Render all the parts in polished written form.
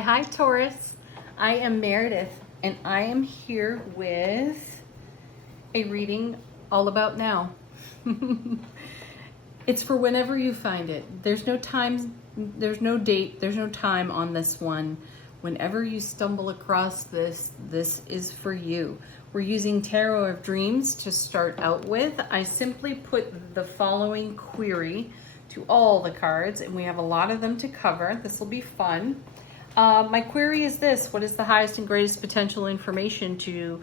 Hi, Taurus. I am Meredith, and I am here with a reading all about now. It's for whenever you find it. There's no time, there's no date, there's no time on this one. Whenever you stumble across this is for you. We're using Tarot of Dreams to start out with. I simply put the following query to all the cards, and we have a lot of them to cover. This will be fun. My query is this: what is the highest and greatest potential information to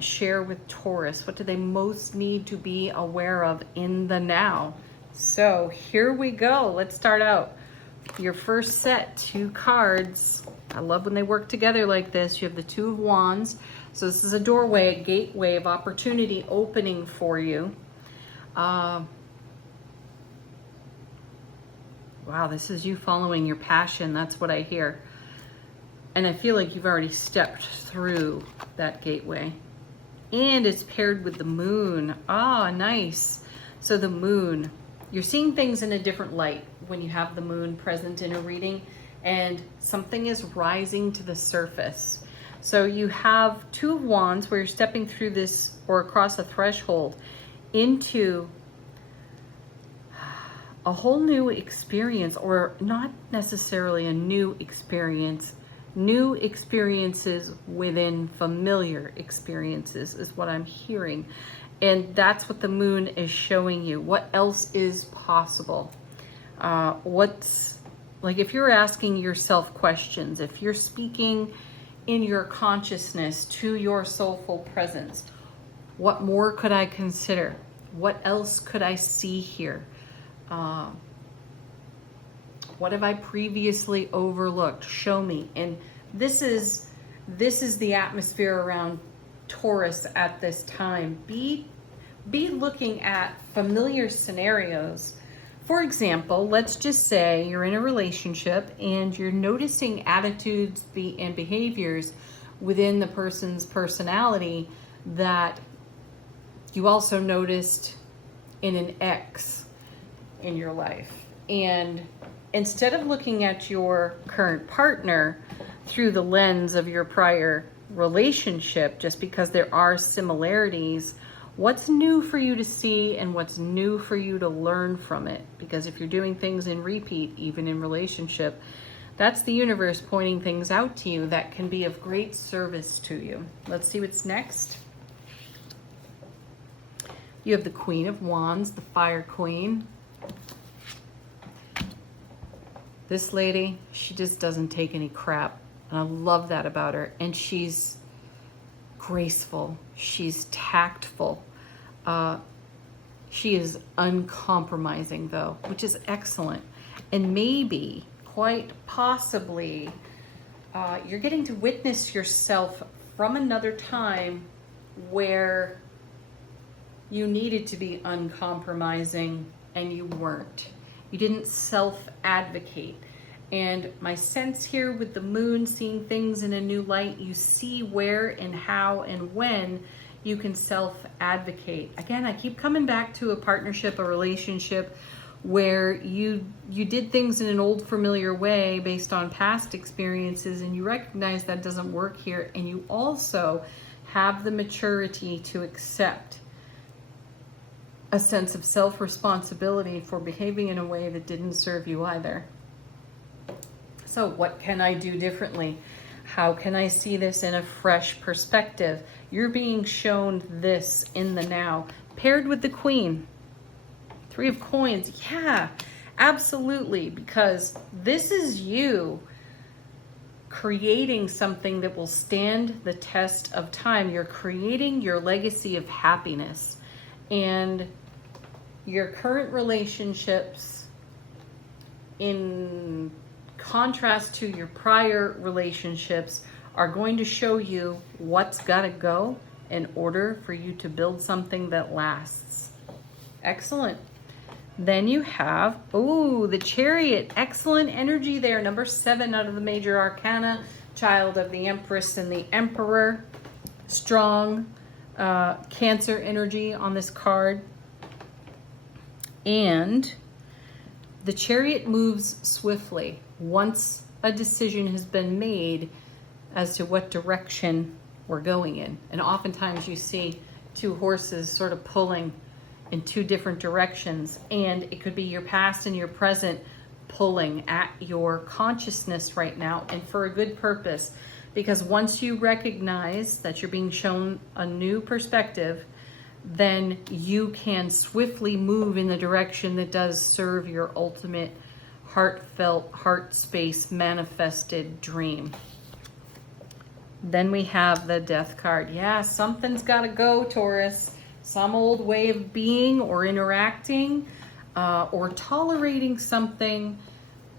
share with Taurus? What do they most need to be aware of in the now? So here we go. Let's start out. Your first set, 2 cards. I love when they work together like this. You have the 2 of Wands. So this is a doorway, a gateway of opportunity opening for you. Wow, this is you following your passion. That's what I hear. And I feel like you've already stepped through that gateway. And it's paired with the moon. Ah, nice. So the moon, you're seeing things in a different light when you have the moon present in a reading, and something is rising to the surface. So you have 2 of Wands where you're stepping through this or across a threshold into a whole new experience, or not necessarily a new experience. New experiences within familiar experiences is what I'm hearing. And that's what the moon is showing you. What else is possible? What's, like, if you're asking yourself questions, if you're speaking in your consciousness to your soulful presence, what more could I consider? What else could I see here? What have I previously overlooked? Show me. And this is the atmosphere around Taurus at this time. Be looking at familiar scenarios. For example, let's just say you're in a relationship and you're noticing attitudes and behaviors within the person's personality that you also noticed in an ex in your life. And instead of looking at your current partner through the lens of your prior relationship, just because there are similarities, what's new for you to see and what's new for you to learn from it? Because if you're doing things in repeat, even in relationship, that's the universe pointing things out to you that can be of great service to you. Let's see what's next. You have the Queen of Wands, the Fire Queen. This lady, she just doesn't take any crap. And I love that about her. And she's graceful. She's tactful. She is uncompromising, though, which is excellent. And maybe, quite possibly, you're getting to witness yourself from another time where you needed to be uncompromising and you weren't. You didn't self-advocate. And my sense here with the moon, seeing things in a new light, you see where and how and when you can self-advocate. Again, I keep coming back to a partnership, a relationship where you did things in an old familiar way based on past experiences, and you recognize that doesn't work here, and you also have the maturity to accept a sense of self-responsibility for behaving in a way that didn't serve you either. So what can I do differently? How can I see this in a fresh perspective? You're being shown this in the now, paired with the Queen. 3 of Coins. Yeah, absolutely, because this is you creating something that will stand the test of time. You're creating your legacy of happiness. And your current relationships, in contrast to your prior relationships, are going to show you what's got to go in order for you to build something that lasts. Excellent. Then you have, the Chariot. Excellent energy there. Number 7 out of the major arcana. Child of the Empress and the Emperor. Strong Cancer energy on this card. And the Chariot moves swiftly. Once a decision has been made as to what direction we're going in. And oftentimes you see two horses sort of pulling in two different directions, and it could be your past and your present pulling at your consciousness right now, and for a good purpose. Because once you recognize that you're being shown a new perspective, then you can swiftly move in the direction that does serve your ultimate heartfelt, heart space manifested dream. Then we have the Death card. Yeah, something's got to go, Taurus. Some old way of being or interacting or tolerating something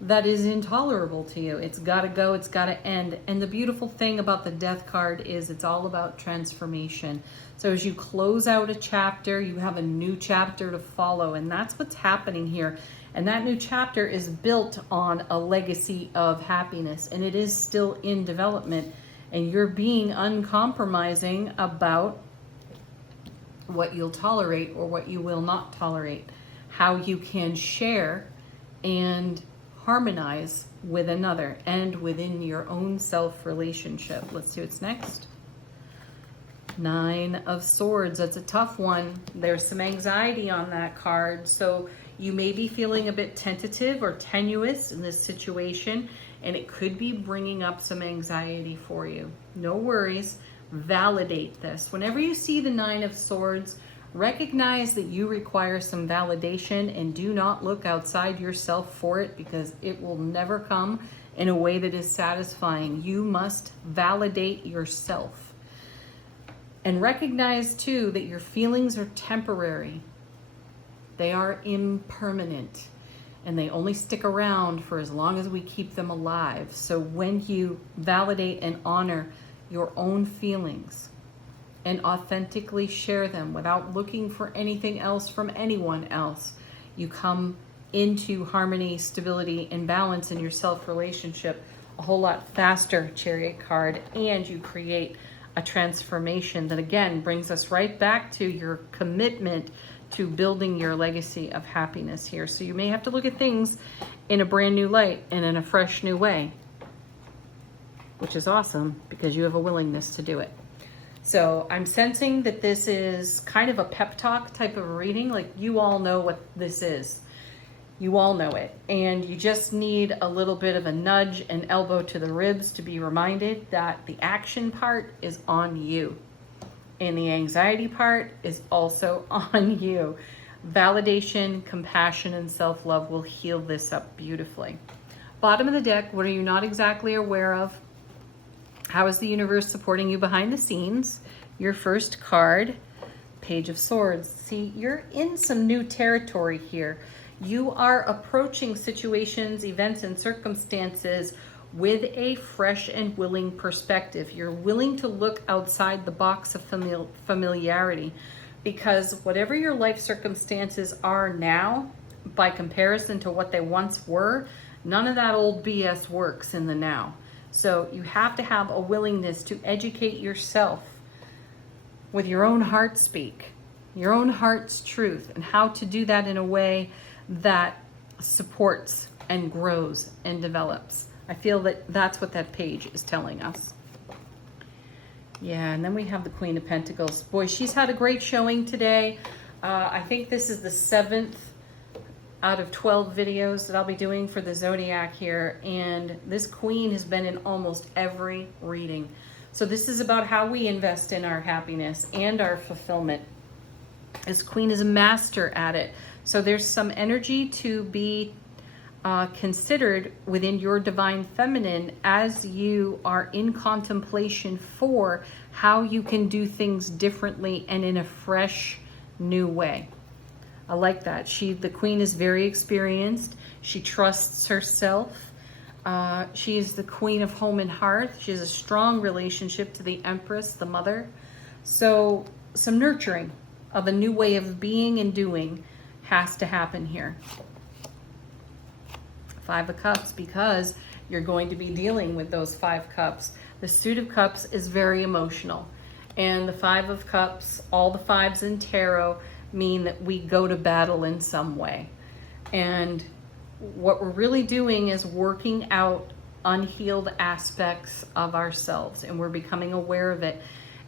that is intolerable to you. It's got to go. It's got to end. And the beautiful thing about the Death card is it's all about transformation. So as you close out a chapter, you have a new chapter to follow. And that's what's happening here. And that new chapter is built on a legacy of happiness. And it is still in development. And you're being uncompromising about what you'll tolerate or what you will not tolerate. How you can share and harmonize with another and within your own self relationship. Let's see what's next. 9 of Swords. That's a tough one. There's some anxiety on that card. So you may be feeling a bit tentative or tenuous in this situation, and it could be bringing up some anxiety for you. No worries. Validate this. Whenever you see the 9 of Swords, recognize that you require some validation, and do not look outside yourself for it, because it will never come in a way that is satisfying. You must validate yourself. And recognize too that your feelings are temporary. They are impermanent, and they only stick around for as long as we keep them alive. So when you validate and honor your own feelings and authentically share them without looking for anything else from anyone else, you come into harmony, stability, and balance in your self-relationship a whole lot faster, Chariot card, and you create a transformation that again brings us right back to your commitment to building your legacy of happiness here. So you may have to look at things in a brand new light and in a fresh new way, which is awesome because you have a willingness to do it. So I'm sensing that this is kind of a pep talk type of reading. Like, you all know what this is. You all know it. And you just need a little bit of a nudge and elbow to the ribs to be reminded that the action part is on you. And the anxiety part is also on you. Validation, compassion, and self-love will heal this up beautifully. Bottom of the deck, what are you not exactly aware of? How is the universe supporting you behind the scenes? Your first card, Page of Swords. See, you're in some new territory here. You are approaching situations, events, and circumstances with a fresh and willing perspective. You're willing to look outside the box of familiarity, because whatever your life circumstances are now, by comparison to what they once were, none of that old BS works in the now. So you have to have a willingness to educate yourself with your own heart speak, your own heart's truth, and how to do that in a way that supports and grows and develops. I feel that that's what that page is telling us. Yeah, and then we have the Queen of Pentacles. Boy, she's had a great showing today. I think this is the 7th out of 12 videos that I'll be doing for the Zodiac here. And this Queen has been in almost every reading. So this is about how we invest in our happiness and our fulfillment. This Queen is a master at it. So there's some energy to be considered within your divine feminine as you are in contemplation for how you can do things differently and in a fresh new way. I like that. The Queen is very experienced. She trusts herself. She is the Queen of Home and Hearth. She has a strong relationship to the Empress, the mother. So some nurturing of a new way of being and doing has to happen here. 5 of Cups, because you're going to be dealing with those 5 cups. The Suit of Cups is very emotional. And the 5 of Cups, all the 5s in tarot, mean that we go to battle in some way. And what we're really doing is working out unhealed aspects of ourselves, and we're becoming aware of it.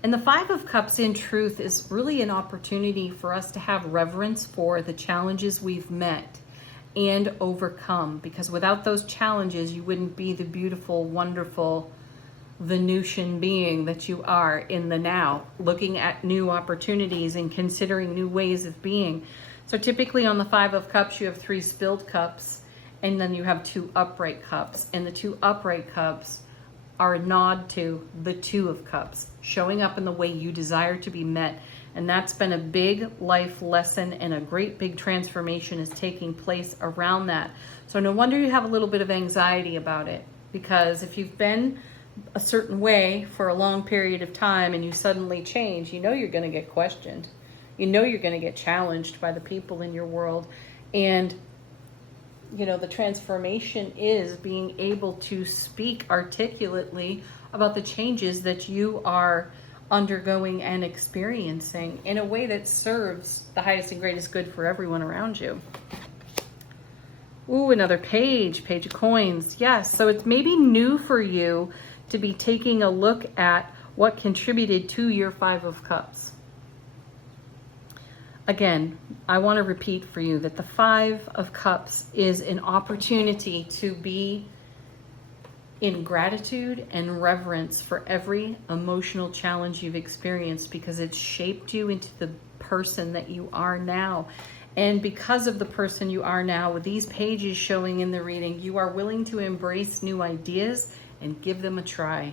And the Five of Cups, in truth, is really an opportunity for us to have reverence for the challenges we've met and overcome, because without those challenges, you wouldn't be the beautiful, wonderful Venusian being that you are in the now, looking at new opportunities and considering new ways of being. So typically on the Five of Cups, you have 3 spilled cups, and then you have 2 upright cups. And the 2 upright cups are a nod to the 2 of Cups, showing up in the way you desire to be met. And that's been a big life lesson, and a great big transformation is taking place around that. So no wonder you have a little bit of anxiety about it, because if you've been a certain way for a long period of time and you suddenly change, you know you're going to get questioned. You know you're going to get challenged by the people in your world. And you know, the transformation is being able to speak articulately about the changes that you are undergoing and experiencing in a way that serves the highest and greatest good for everyone around you. Ooh, another page of coins. Yes, so it's maybe new for you to be taking a look at what contributed to your Five of Cups. Again, I want to repeat for you that the Five of Cups is an opportunity to be in gratitude and reverence for every emotional challenge you've experienced, because it's shaped you into the person that you are now. And because of the person you are now, with these pages showing in the reading, you are willing to embrace new ideas and give them a try.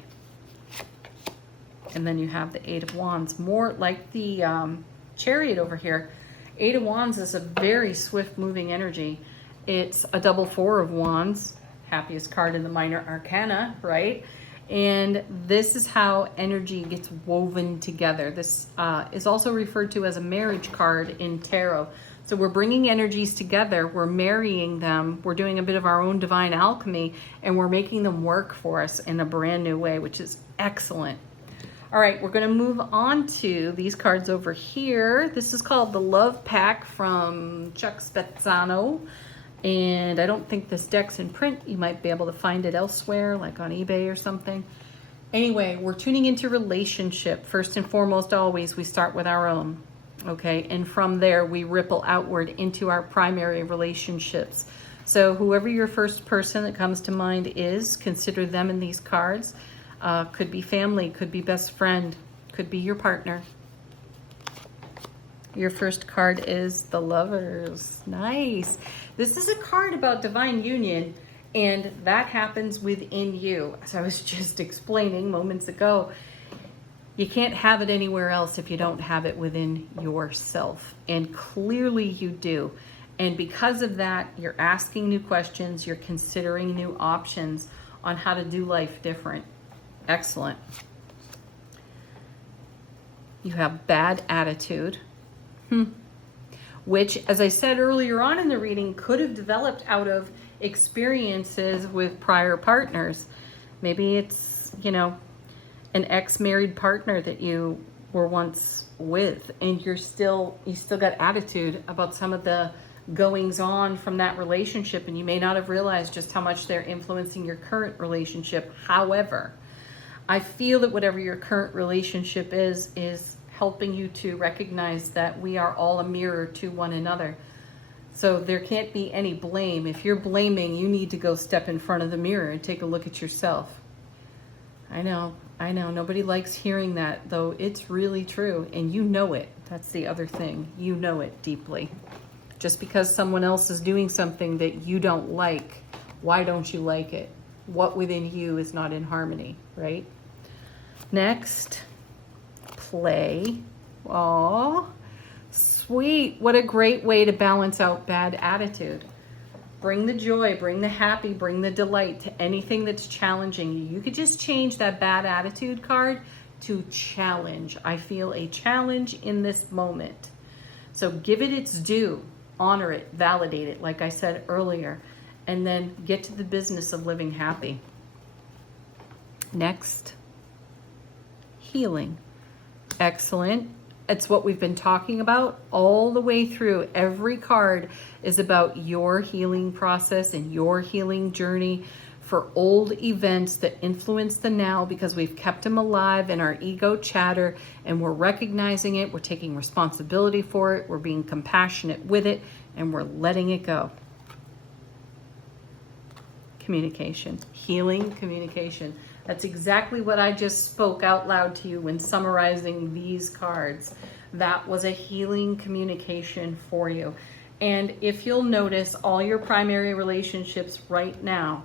And then you have the Eight of Wands, more like the Chariot over here. Eight of Wands is a very swift moving energy. It's a double Four of Wands, happiest card in the minor arcana, right? And this is how energy gets woven together. This is also referred to as a marriage card in tarot. So we're bringing energies together, we're marrying them, we're doing a bit of our own divine alchemy, and we're making them work for us in a brand new way, which is excellent. All right, we're going to move on to these cards over here. This is called the Love Pack from Chuck Spezzano. And I don't think this deck's in print. You might be able to find it elsewhere, like on eBay or something. Anyway, we're tuning into relationship. First and foremost, always, we start with our own. Okay, and from there, we ripple outward into our primary relationships. So whoever your first person that comes to mind is, consider them in these cards. Could be family, could be best friend, could be your partner. Your first card is the Lovers. Nice. This is a card about divine union, and that happens within you. As I was just explaining moments ago, you can't have it anywhere else if you don't have it within yourself. And clearly you do. And because of that, you're asking new questions, you're considering new options on how to do life different. Excellent. You have bad attitude, which, as I said earlier on in the reading, could have developed out of experiences with prior partners. Maybe it's, you know, an ex-married partner that you were once with, and you still got attitude about some of the goings on from that relationship, and you may not have realized just how much they're influencing your current relationship. However, I feel that whatever your current relationship is helping you to recognize that we are all a mirror to one another. So there can't be any blame. If you're blaming, you need to go step in front of the mirror and take a look at yourself. I know. Nobody likes hearing that, though it's really true, and you know it. That's the other thing. You know it deeply. Just because someone else is doing something that you don't like, why don't you like it? What within you is not in harmony, right? Next, play. Aw, sweet. What a great way to balance out bad attitude. Bring the joy, bring the happy, bring the delight to anything that's challenging you. You could just change that bad attitude card to challenge. I feel a challenge in this moment. So give it its due, honor it, validate it, like I said earlier, and then get to the business of living happy. Next, healing. Excellent. It's what we've been talking about all the way through. Every card is about your healing process and your healing journey for old events that influence the now because we've kept them alive in our ego chatter, and we're recognizing it, we're taking responsibility for it, we're being compassionate with it, and we're letting it go. Communication, healing communication. That's exactly what I just spoke out loud to you when summarizing these cards. That was a healing communication for you. And if you'll notice, all your primary relationships right now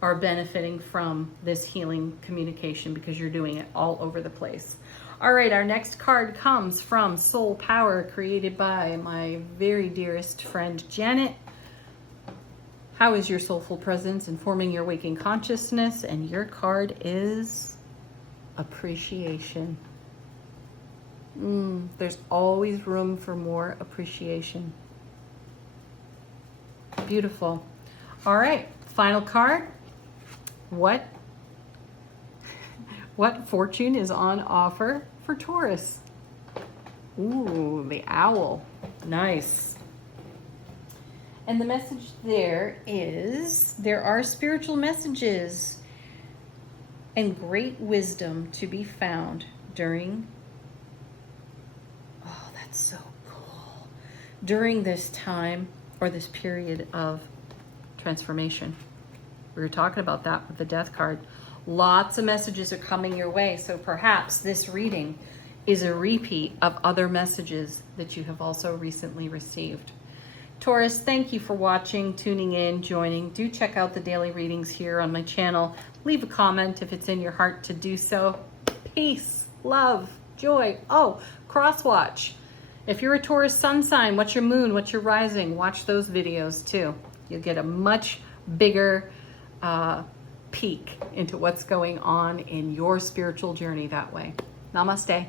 are benefiting from this healing communication because you're doing it all over the place. All right, our next card comes from Soul Power, created by my very dearest friend Janet. How is your soulful presence informing your waking consciousness? And your card is appreciation. There's always room for more appreciation. Beautiful. All right, final card. What fortune is on offer for Taurus? Ooh, the owl. Nice. And the message there is, there are spiritual messages and great wisdom to be found during, oh, that's so cool, during this time or this period of transformation. We were talking about that with the death card. Lots of messages are coming your way, so perhaps this reading is a repeat of other messages that you have also recently received. Taurus, thank you for watching, tuning in, joining. Do check out the daily readings here on my channel. Leave a comment if it's in your heart to do so. Peace, love, joy. Oh, cross watch. If you're a Taurus sun sign, what's your moon, what's your rising? Watch those videos too. You'll get a much bigger peek into what's going on in your spiritual journey that way. Namaste.